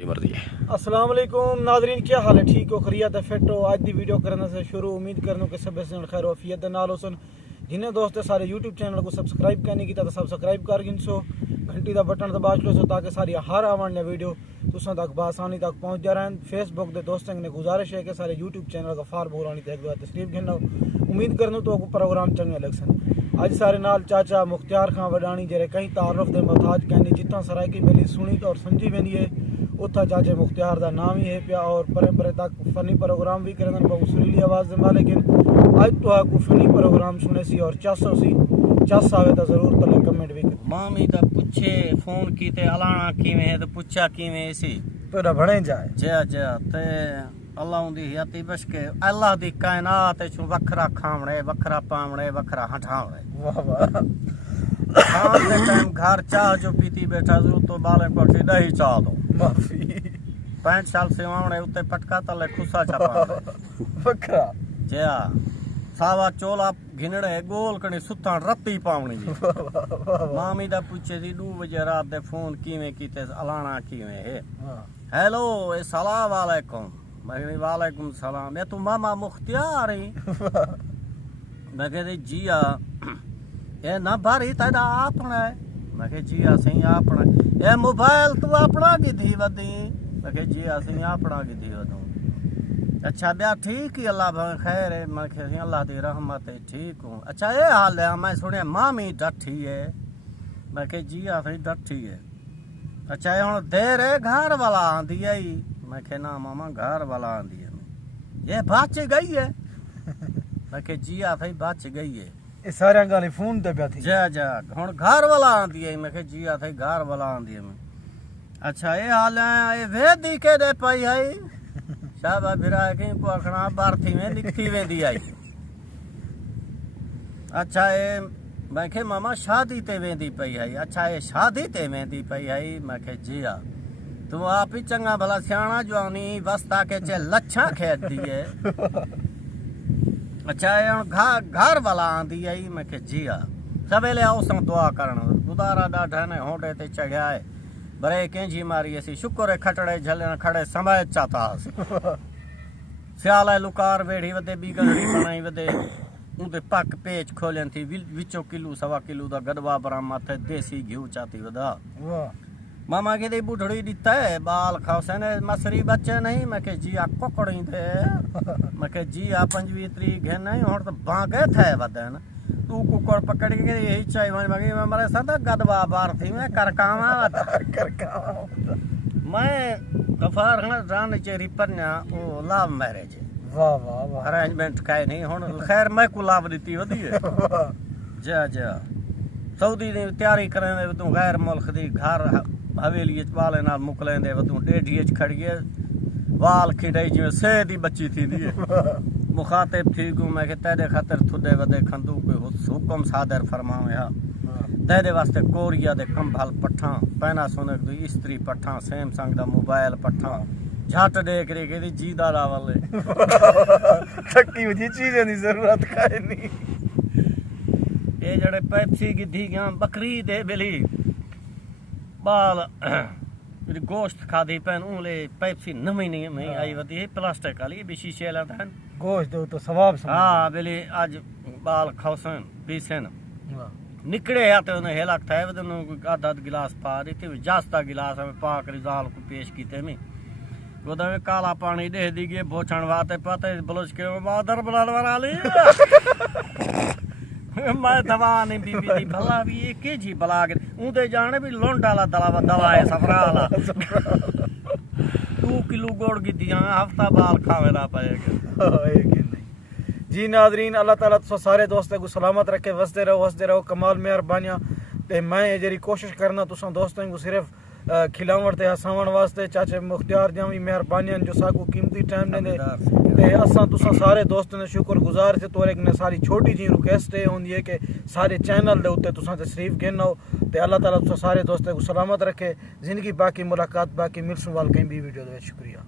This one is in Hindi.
अस्सलाम वालेकुम नाजरीन, क्या हाल है? ठीक हो, खैरियत है, फिट हो? आज दी वीडियो करने से शुरू उम्मीद करने के सब खैर वफियत नाल होसन। जिन्हें दोस्त सारे यूट्यूब चैनल को सब्सक्राइब करने की तो सब्सक्राइब कर गिनसो, घंटी का बटन दबा लो ताकि सारी हर आने वीडियो तुसा तक बसानी तक पहुँच जा रहे हैं। फेसबुक के दोस्तों ने गुजारिश है कि सारे यूट्यूब चैनल का फार बोलानी तो एक बार तशरीफ गिनो। उम्मीद करनो तो प्रोग्राम चंगे लगसन। अज सारे नाल चाचा मुख्तियार खां वडानी जेरे कई तारुफ के मोहताज कहनी जितना सरायकी बेली सुनी और समझी वेंदी है उतना चाचे मुख्तियार का नाम ही है पिया और परे परे तक फनी प्रोग्राम भी करें बहुत सुरीली आवाज़ में। लेकिन अज तो आपको फनी प्रोग्राम सुने सी और चस आवे तो जरूर तले कमेंट भी कर। मामी तो पूछे फोन की ते अलाना किवें है तो पूछा किवें सी तो बने जाए जा ते अल्लाह दी हयाती बस के अल्लाह दी कायनात च वखरा खावणे वखरा पावणे वखरा हटावणे। वाह वाह। शाम के टाइम घर चाह जो पीती बैठा जो तो बाले को दही चाह दो माफी 5 साल से वावणे उत्ते पटका तले खुसा छपा वखरा जा सावा चोला घिनड़े गोल कणी सुता रत्ती पावणी जी। मामी दा पूछे सी 2 बजे रात दे फोन किवें कीते अलाना किवें है। हेलो अस्सलाम वालेकुम। मैं वालेकुम सलाम। मैं तू मामा मुख्तियार है। मैं कहते जी आ ये ना भारी तेरा अपना है। मैं कह जी आ सही अपना। ये मोबाइल तू अपना की थी वदी। मैं कह जी आ सही अपना की थी वदू। अच्छा ब्याह ठीक ही अल्लाह खैर है। मैं कह अल्लाह दी रहमत है ठीक हूँ। अच्छा ये हाल है मैं सुने मामी डठी है। मैं कह जी आ सही डठी है। अच्छा ये हुण देर है घर वाला आंदी है। मैं कह ना मामा घर वाला आंदी है ये बच गई है। मैं कह जी आ सही बच गई है। ये सारे गाली फोन ते पिया थी जा हुण घर वाला आंदी है। मैं कह जी आ सही घर वाला आंदी है। अच्छा ये हाल है ये वेदी के दे पई है शाबा बिरा कहीं को आखना भारती में लिखी वेंदी आई। अच्छा ये मैं कह मामा शादी ते वेंदी पई है। अच्छा ये शादी ते वेंदी पई है। मैं कह जी आ तू आप ही चंगा भला सियाणा जवानी वस्ता के चे लच्छा खेद दी है। अच्छा ये घर वाला आंदी है। मैं कह जी आ सवेले आओ सा दुआ करन गुदारा डाढ़ा ने होंडे ते चढ़िया है बरे कंजी मारी असी शुक्र है खटड़े झलन खड़े समय चाहता सियाल लुकार वेड़ी वदे बीगड़ी बनाई वदे उनते पक पेच खोलन थी विचो किलो सवा किलो दा गदवा बरामद थे देसी घी चाती वदा। मामा के दे बुढ़ड़ी दिता है बाल खाओ ने मसरी बच्चे नहीं। मैं के जी आ कोकड़ी दे। मैं के जी आ 25 तरीक है नहीं और तो बागे थे वदन तू कुकर पकड़ के यही चाय मगी मैं मरे सदा गदवा बार थी मैं करकावा मैं गफार हन जान चेरी पन्या ओ लव मैरिज। वाह वाह वाह। अरेंजमेंट काई नहीं हुन खैर मैं को लाभ देती होदी है। जा सऊदी ने तैयारी करने तू गैर मुल्क दी घर हवेली वाले नाल मुकलेंदे तू डेढ़ी खड़िए वाल खिड़ाई जिवें से दी बच्ची थी दी मुखातिब थी गु। मैं के तेरे खातिर थुदे वदे खंदू कोई हुक्म सादर फरमावे हा तेरे वास्ते कोरिया दे कंबल पठा पैनासोनिक दी इस्त्री पठा सैमसंग दा मोबाइल पठा झट देख रे के जी दा रावले ठक्की हुई चीजें दी जरूरत काई नहीं। ये जड़े पेप्सी की थी गया बकरी दे बेली बाल गोश्त खादी पैन उले पेप्सी नमी नहीं मैं आई वती है प्लास्टिक वाली भी शीशे लाता है गोश्त दो तो सवाब हाँ बेली आज बाल खाओसन पीसन निकड़े आते उन्हें हेलक था वदन आधा गिलास पा दी थी जास्ता गिलास में पा कर जाल को पेश कीते में गोदा में काला पानी दे दी गए भोचण वाते पाते बलोच के मादर बुलाने वाला ली मैं दवा नहीं बीबी दी भला भी ये के जी भला के उदे जाने भी लोंडाला दलावा दवा है सफराला 2 किलो गोड़ की दिया हफ्ता बाल खावे ना पाएगा। जी नाजरीन अल्लाह ताला तो सारे दोस्तों को सलामत रखे वसते रहो कमाल मेहरबानियां ते मैं जरी कोशिश करना तुसा दोस्तों को सिर्फ खिलावण ते हसावण वास्ते चाचे मुख्तियार जावी मेहरबानियां जो साकू कीमती टाइम ने ते असां तुसा सारे दोस्तों ने शुक्रगुजार थे तोरे ने सारी छोटी जी रिक्वेस्ट है होंदी है कि सारे चैनल दे उत्ते तुसा तशरीफ गिनो ते अल्लाह ताला तुसा सारे दोस्तों को सलामत रखे। जिंदगी बाकी मुलाकात बाकी मिलसूं वाल कहीं भी वीडियो दे शुक्रिया।